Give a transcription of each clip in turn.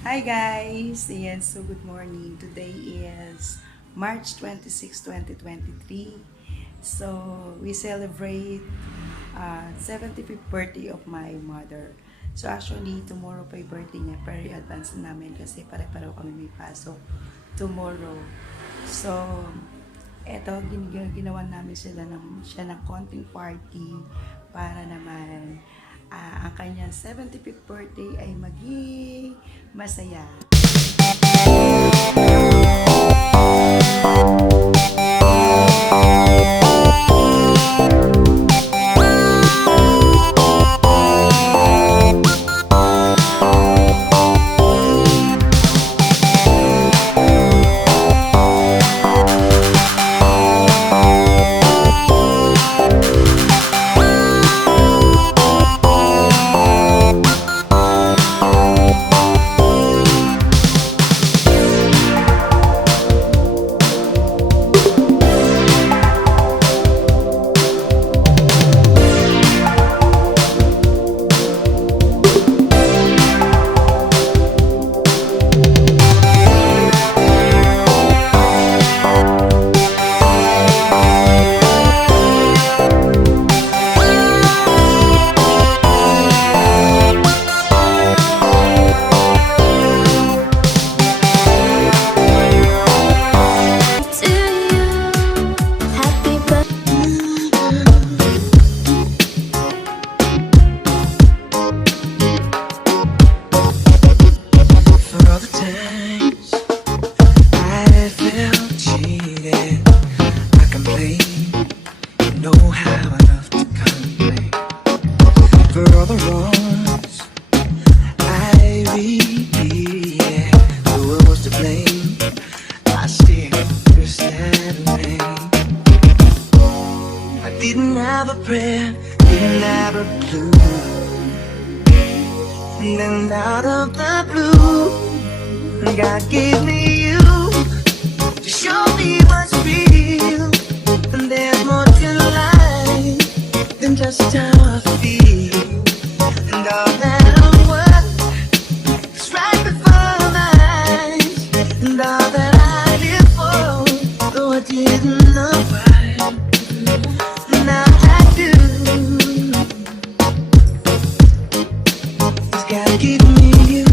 Hi guys! Ayan, so good morning. Today is March 26, 2023. So, we celebrate 75th birthday of my mother. So, actually, tomorrow pa yung birthday niya. Pero i-advance na namin kasi pare-pareho kami may pasok tomorrow. So, eto, ginawa namin siya ng konting party para naman ang kanyang 75th birthday ay maging masaya. Know how enough to complain for all the wrongs I repeated. Who was to blame? I still understand the pain. I didn't have a prayer, didn't have a clue. And then out of the blue, God gave me you to show me what's real. And there's more to life than just how I feel. And all that I want is right before my eyes. And all that I live for, though I didn't know why, now I do. It's gotta give me you.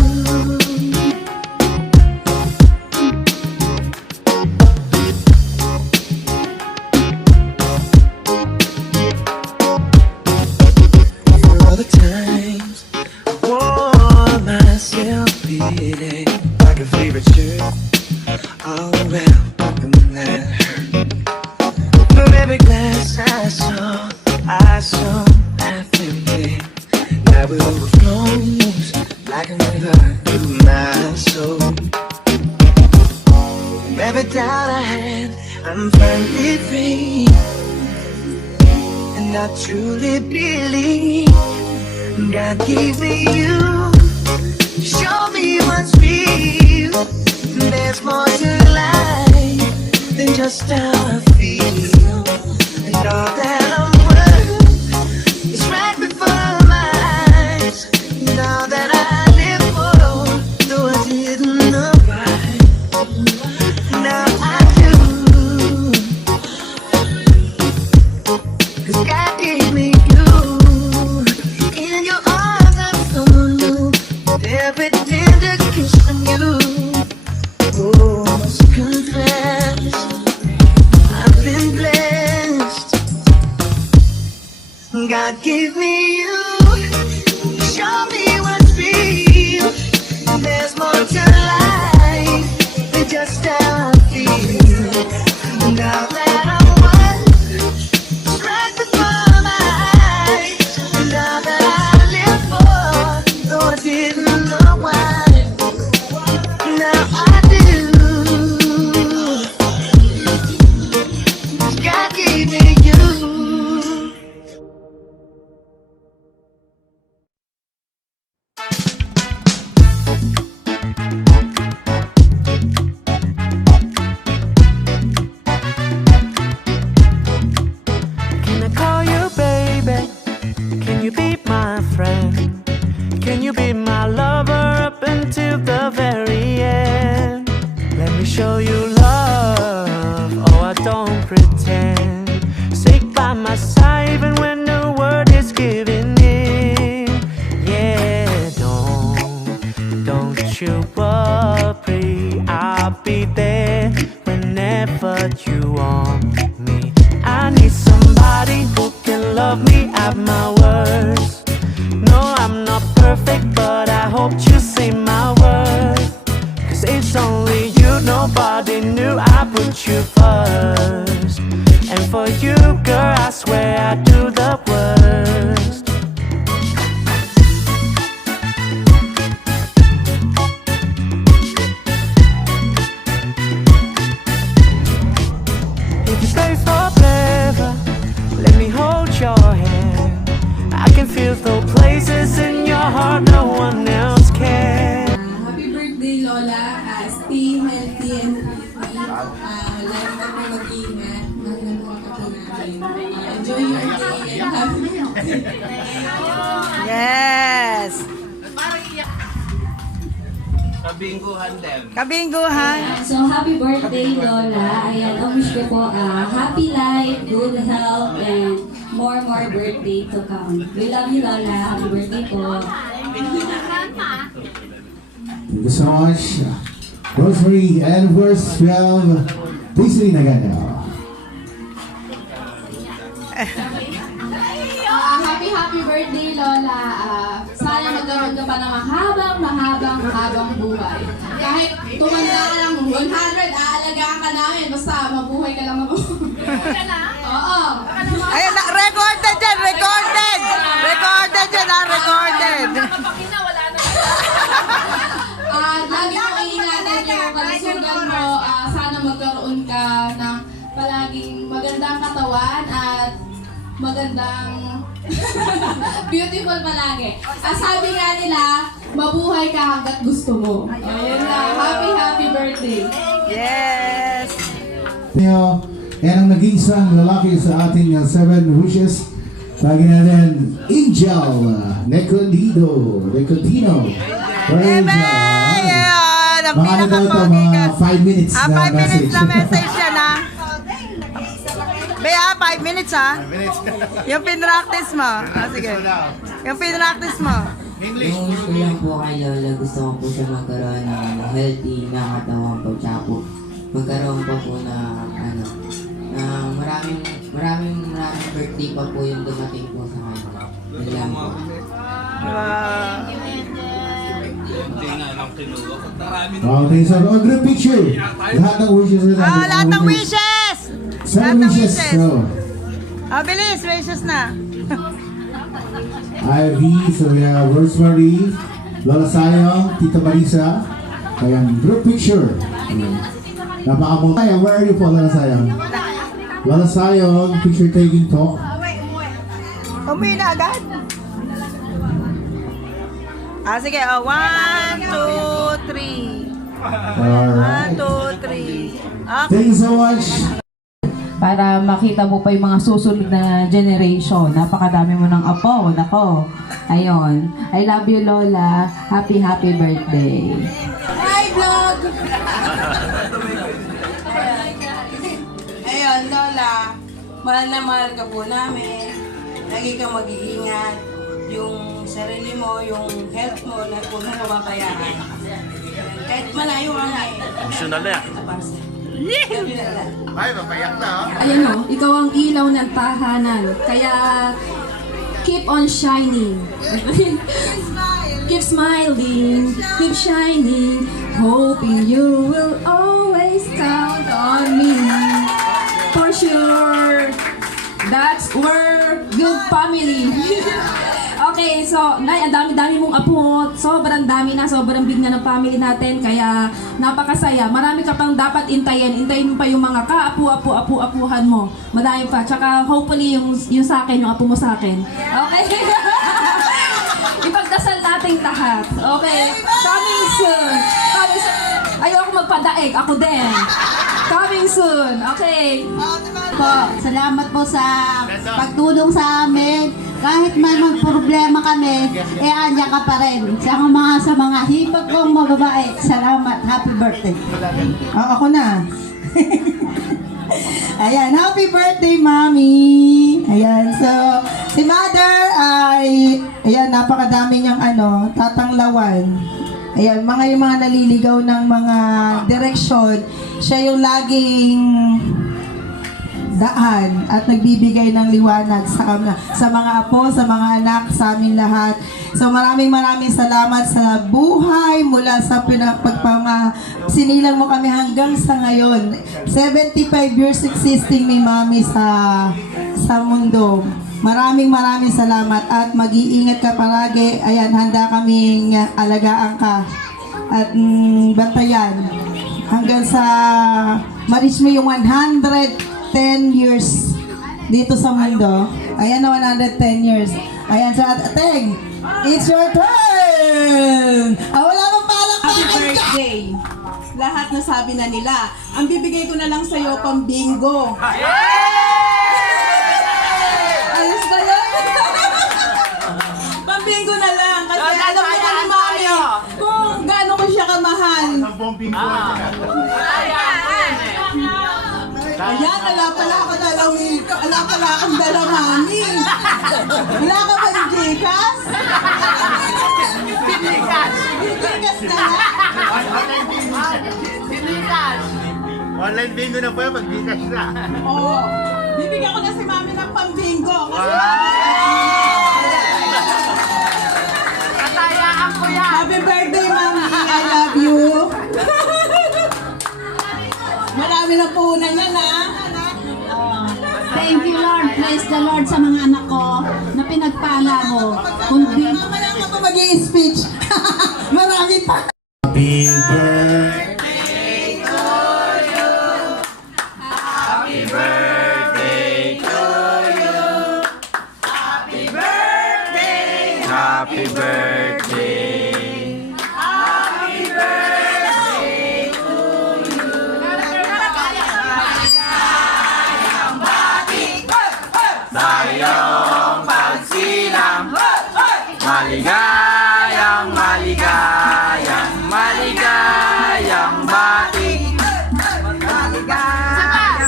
The times I wore myself feeling like a favorite shirt all around and that hurt. From every glass I saw half empty. Now it overflows like a river through my soul. From every doubt I had, I'm finally free. And I truly believe God gave me you to show me what's real. And there's more to life than just how I feel. And all that I'm worth is right before my eyes. And all that I live for, though I didn't know why, now I do. 'Cause God gave me you. In your arms I'm so new. Every tender kiss from you. Oh, must confess, I've been blessed. God gave me you. Show me what's real. There's more to life than just how I feel. Now that I'm one, it's right before my eyes. And all that I live for, though I didn't know why, now I do. God gave me you. you worry, I'll be there whenever you want me. I need somebody who can love me at my worst. No, I'm not perfect, but I hope you see my worth. 'Cause it's only you, nobody knew I put you first. And for you, girl, I swear I do the worst. If you stay forever, let me hold your hand. I can feel the places in your heart no one else can. Happy birthday, Lola. Stay healthy and happy. Lagi ka po mag-ingat. Naglalaki ka po natin. Enjoy your day and happy birthday. Yes! Kabingguhan. So, happy birthday, Lola. Ayan, ang wish ko po, happy life, good health, and more birthday to come. We love you, Lola. Happy birthday po. Thank you so much, Rosemary. And of course, we have Daisy Nagano. Happy birthday, Lola. Sana magkaroon ka pa ng mahabang buhay. Kahit tumanda ka ng 100, aalagaan ka namin. Basta mabuhay ka lang Oo. Ayun, recorded yan, recorded! Recorded yan, recorded! Lagi mo iingatan yung kalusugan mo. Sana magkaroon ka ng palaging magandang katawan at magandang beautiful palagi. Sabi nga nila, mabuhay ka hanggat gusto mo. Ayun na. Happy birthday. Yes! And ang nag-iisang lalaki sa ating 7 wishes, lagi natin, Angel Necodino. Amen! Yan! Ang Mga ano daw ito, pinakapogigan. mga 5 minutes na 5 minutes message. na message yan, ha? Bea, 5 minutes, ha? Yung pinractice mo. Sige. Yung pinractice mo. Yung wish ko lang po kay Lola, gusto ko po siya magkaroon ng healthy na katawan po, tsaka po magkaroon pa po ng maraming birthday pa po yung dumating po sa kanya. Yun lang po. Wow. Okay, so group picture. Lahat ng wishes na natin. Lahat ng wishes! 7 Lahat ng wishes. wishes. So, Bilis, wishes na. Ivy, so we have Rosemary, Lola Sayong, Tita Marisa. Ayan, group picture. Napakamunta. Ayan, where are you po, Lola Sayong? Lola Sayong, picture taking talk. Umuwi na agad. Sige. 1, 2, 3. Alright. 1, 2, 3. Okay. Thank you so much. Para makita mo pa yung mga susunod na generation. Napakadami mo ng apo, nako. Ayun. I love you, Lola. Happy birthday. Hi, vlog! Ayun, Lola. Mahal na mahal ka po namin. Lagi kang mag-iingat. Yung sarili mo, yung health mo, na huwag mo pababayaan. Kahit malayo ka na eh. Emotional na yan. Ayan o, ikaw ang ilaw ng tahanan. Kaya, keep on shining. Keep smiling, keep shining. Hoping you will always count on me. For sure, that's where good family. Okay, so, Nay, ang dami-dami mong apo. Sobrang dami na, sobrang big na ng family natin. Kaya, napakasaya. Marami ka pang dapat intayin. Intayin mo pa yung mga ka-apu-apuhan mo. Marami pa. Tsaka, hopefully, yung sa akin, yung apo mo sa akin. Okay? Ipagdasal nating lahat. Okay? Coming soon. Ayoko magpadaig. Ako din. Coming soon. Okay? Po, salamat po sa pagtulong sa amin. Kahit may problema kami, andyan ka pa rin. Sa mga hipag kong mga babae, salamat. Happy birthday. Ako na. Ayan, happy birthday, Mami. Ayan, so, si Mother ay, ayan, napakadami niyang tatanglawan. Ayan, yung mga naliligaw ng mga direksyon, siya yung laging daan at nagbibigay ng liwanag sa mga apo, sa mga anak, sa amin lahat. So maraming salamat sa buhay mula sa sinilang mo kami hanggang sa ngayon. 75 years existing ni Mami sa mundo. Maraming salamat at mag-iingat ka palagi. Ayan, handa kaming alagaan ka at bantayan hanggang sa ma-reach mo yung 110 years dito sa mundo. Ayan na 110 years. Ayan, so Ateng, it's your turn! Wala bang palakpakan ka? Birthday. Lahat na sabi na nila. Ang bibigay ko na lang sa'yo, pambingo. Ayos ba yun? Pambingo na lang. Kasi alam ko ni Mami kung gaano ko siya kamahal. Ayan, wala pala akong dala, Mami. Wala ka ba ng Gcash? Gcash na lang. Online bingo na po yan, mag-Gcash na. Oo. Bibigyan ko na si Mami ng pambingo. Kasi Katayaan ko yan! happy birthday, Mami. I love you. Marami na puhunan yan, ha? Thank you, Lord. Praise the Lord sa mga anak ko na pinagpala ko. Kundi Mamaya ako mag-i-speech. Marami pa. Happy birthday Happy birthday! Sayong pagsilang, maligayang bati.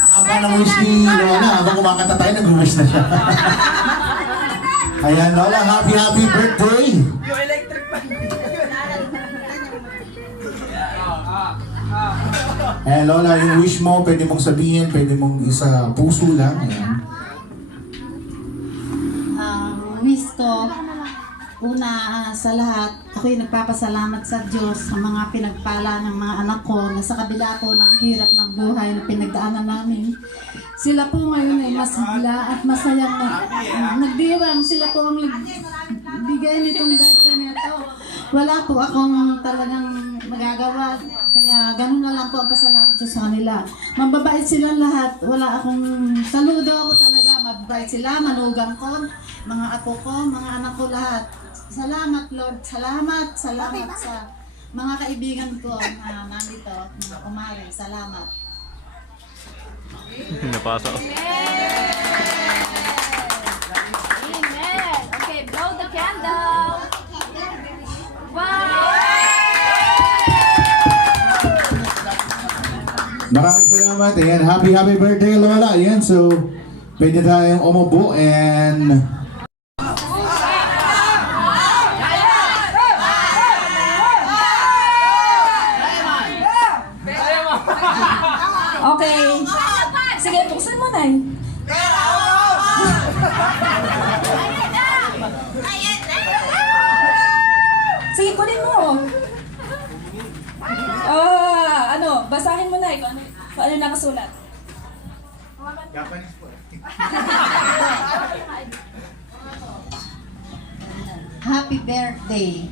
Habang na-wish ni Lola, habang kumakanta tayo, nag-wish na siya. Ayan, Lola, happy birthday! Eh, Lola, yung wish mo, pwede mong sabihin, pwede mong isa puso lang. Ayan. wish ko, una sa lahat, ako'y nagpapasalamat sa Diyos sa mga pinagpala ng mga anak ko na sa kabila ko ng hirap ng buhay na pinagdaanan namin. Sila po ngayon ay masigla at masayang nagdiwang. Sila po ang nagbigay nitong birthday nito. Wala po akong talagang magagawa. Kaya ganun na lang po ang pasalamat ko sa kanila. Mababait silang lahat. Wala akong saludo ako talaga. Mababait sila, manugang ko, mga apo ko, mga anak ko lahat. Salamat Lord. Salamat sa mga kaibigan ko na nandito, mga kumari. Salamat. Napasok. Amen. Okay, blow the candle. Wow! Maraming salamat. Ayan, happy birthday, Lola. Ayan, so, pwede tayong umupo and... Okay. Sige, buksan mo na. Sige, kunin mo. Basahin mo na kung ano nakasulat. Japanese po. Happy birthday.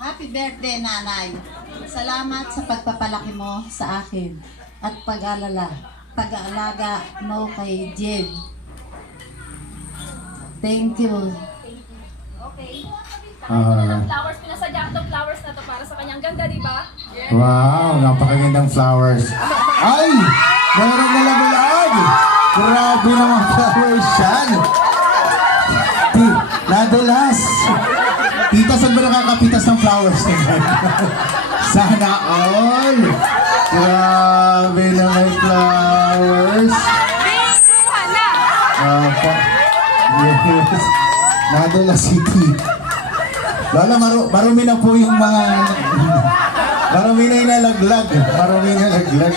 Happy birthday, Nanay. Salamat sa pagpapalaki mo sa akin at pag-aalaga mo kay Jeb. Thank you. Okay. Ah. Flowers, pinasadya ko itong flowers na to para sa kanyang ganda, di ba? Wow, napakagandang flowers. Ay! Meron na labulag! Grabe naman flowers yan! Nadulas! Tita, saan ba nakakapitas ng flowers naman? Sana all! Grabe na may flowers! Yes. Nadulas si Tita. Lola, marumi na po yung mga... Marumi na yung nalaglag. Marumi na nalaglag.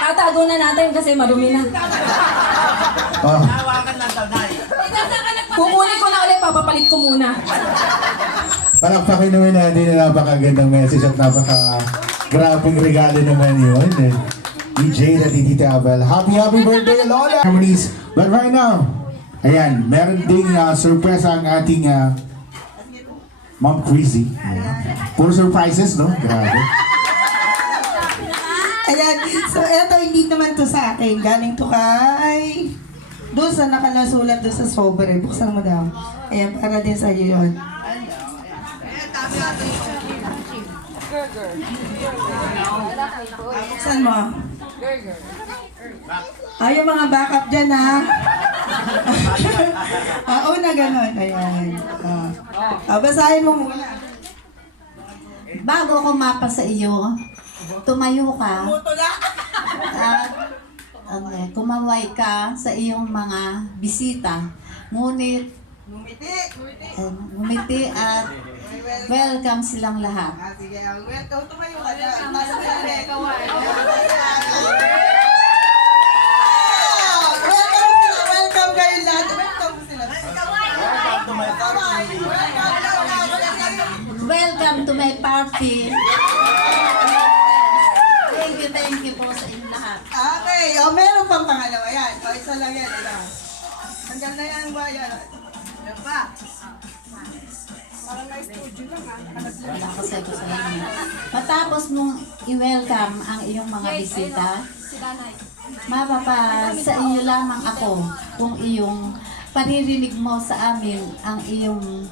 Tatago na natin kasi marumi na. Oh. Kukunin ko na ulit, papapalit ko muna. Palakpakin naman natin na napakagandang message at napaka-grabing regalo naman yun. DJ na Tita Abel. Happy birthday, Lola! Harmonies. But right now, ayan, meron ding surprise ang ating Mom Crazy. Puro surprises, no? Grabe. Ayan, so eto hindi naman to sa akin. Galing to kay... Doon sa nakalasulat doon sa sobre. Buksan mo daw. Ayan, para din sa iyo yun. Buksan mo. Yung mga backup dyan, ha? Una ganon. Ayan. Basahin mo muna. Bago ako mapa sa iyo, tumayo ka. At kumaway ka sa iyong mga bisita. Ngunit, ngumiti at welcome silang lahat. Sige, welcome. Tumayo ka dyan. Welcome kayo lahat. Welcome sila. Welcome to my party. Thank you po sa inyong lahat. Okay, meron pang pangalawa yan. Isa lang yan. Ang ganda yan ba yan? Yan pa. Parang na-studio lang Wala ko sa inyo. Matapos mong i-welcome ang iyong mga bisita, mapapa sa iyo lamang ako kung iyong paririnig mo sa amin ang iyong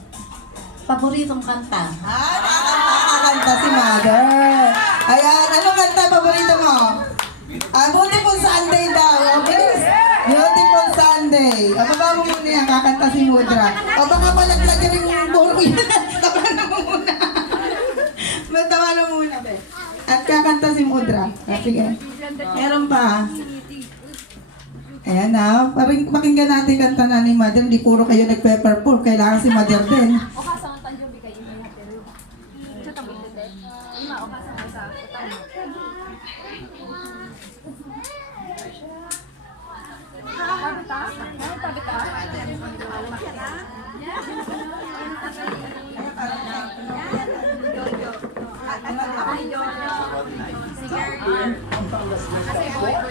paboritong kanta. Nakakanta si Mother. Ayan, anong kanta paborito mo? Beautiful Sunday daw. Okay? Beautiful Sunday. Baba mo muna yan, kakanta si Mudra. O baka malaglag rin yung buhok yun. Tawa na mo muna. Tawa na muna, be. At kakanta si Mudra. Sige. Meron pa. Ayan na. Pakinggan natin kanta na ni Mother. Hindi puro kayo nagpe-perform. Kailangan si Mother din.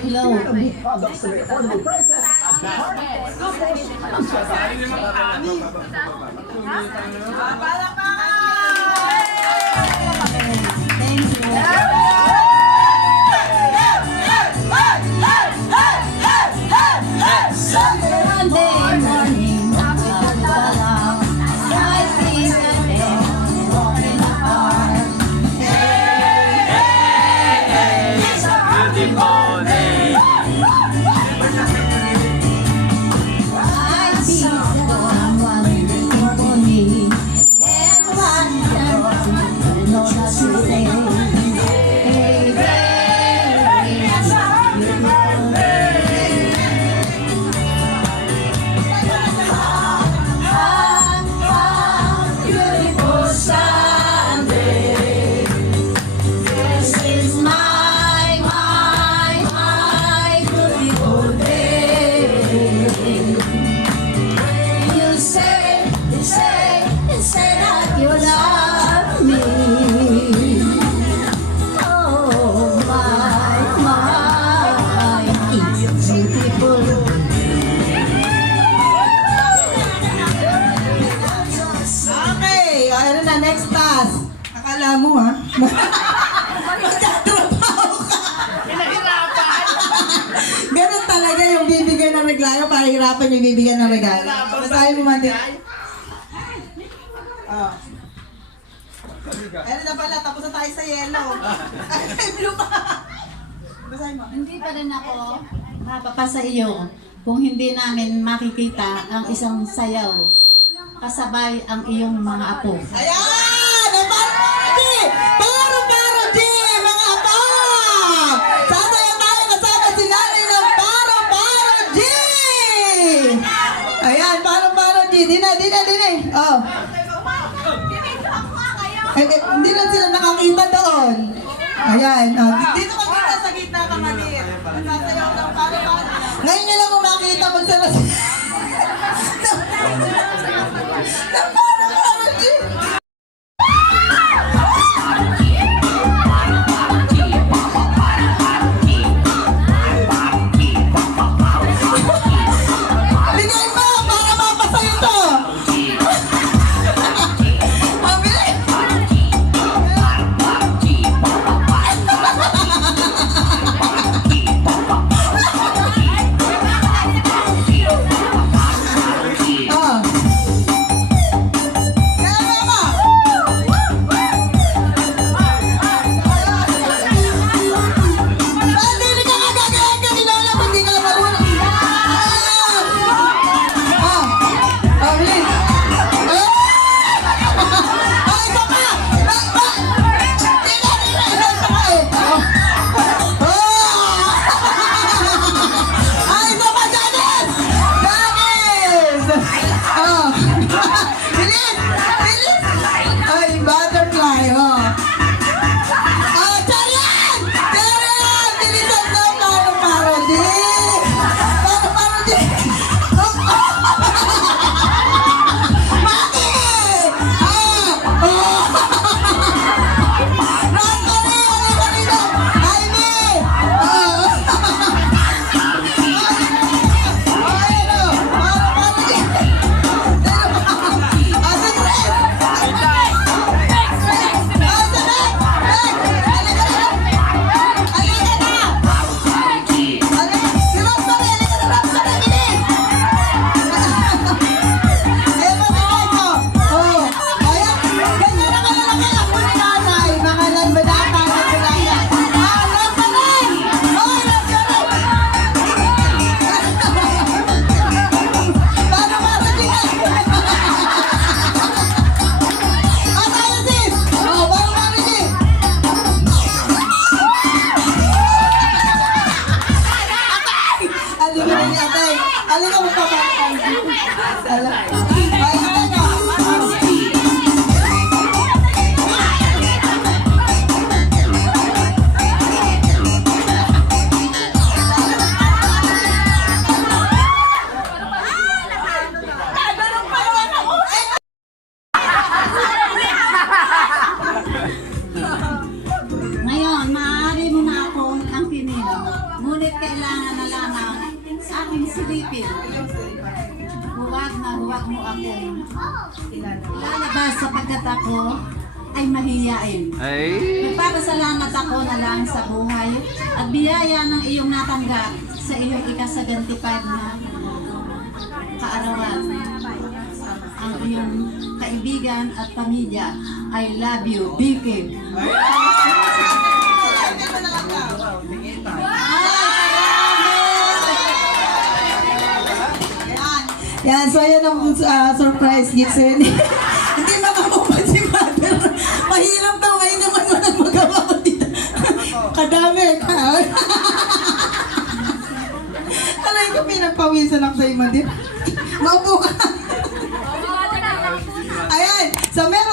Hello. Thank you. Sunday morning, I think I'm walking apart. It's a beautiful day. I see someone waiting for me, and one time know what to say. Hey, baby, it's a beautiful day. Beautiful Sunday. This is my beautiful day. You say that you love me. Oh my, it's beautiful. Okay, ano na, next task. Akala mo, ha? Magtatrabaho ka. Ganun talaga yung bibigyan ng regalo, pahirapan yung bibigyan ng regalo. Basahin mo, Mandi. Oh. Ano na pala, tapos na tayo sa yellow. Ay, blue pa. Basahin mo. Hindi pa rin ako mapapasa iyo kung hindi namin makikita ang isang sayaw kasabay ang iyong mga apo. Ayan! Parody! Parody! Mga apo! Sasaya tayo kasama si Nanay ng Parody! Ayan, Parody! G, di na. Oh. Hindi lang sila nakakita doon. Ayan. Oh. Dito ka kita sa gitna ka maliit. Magsasayaw daw para. Ngayon nyo lang kung makita magsalas. Bigay mo para mapasayo to. Mabilis. Oh. Ngayon, maaari mo na akong angkinin. Ngunit kailangan na lamang sa aking silipin. Huwag mo akong ilalabas sapagkat ako ay mahihiyain. Nagpapasalamat ako na lang sa buhay at biyaya ng iyong natanggap sa iyong ikasagantified na kaarawan. Ang iyong kaibigan at pamilya. I love you, Vicky. Yan, so yan ang surprise gifts yun. Hindi makamupan si mother. Mahirap daw, ngayon naman walang magawa ko dito. Kadami. Alay ko, pinagpawisan ako sa ima din. Maupo ka. Ayan, so meron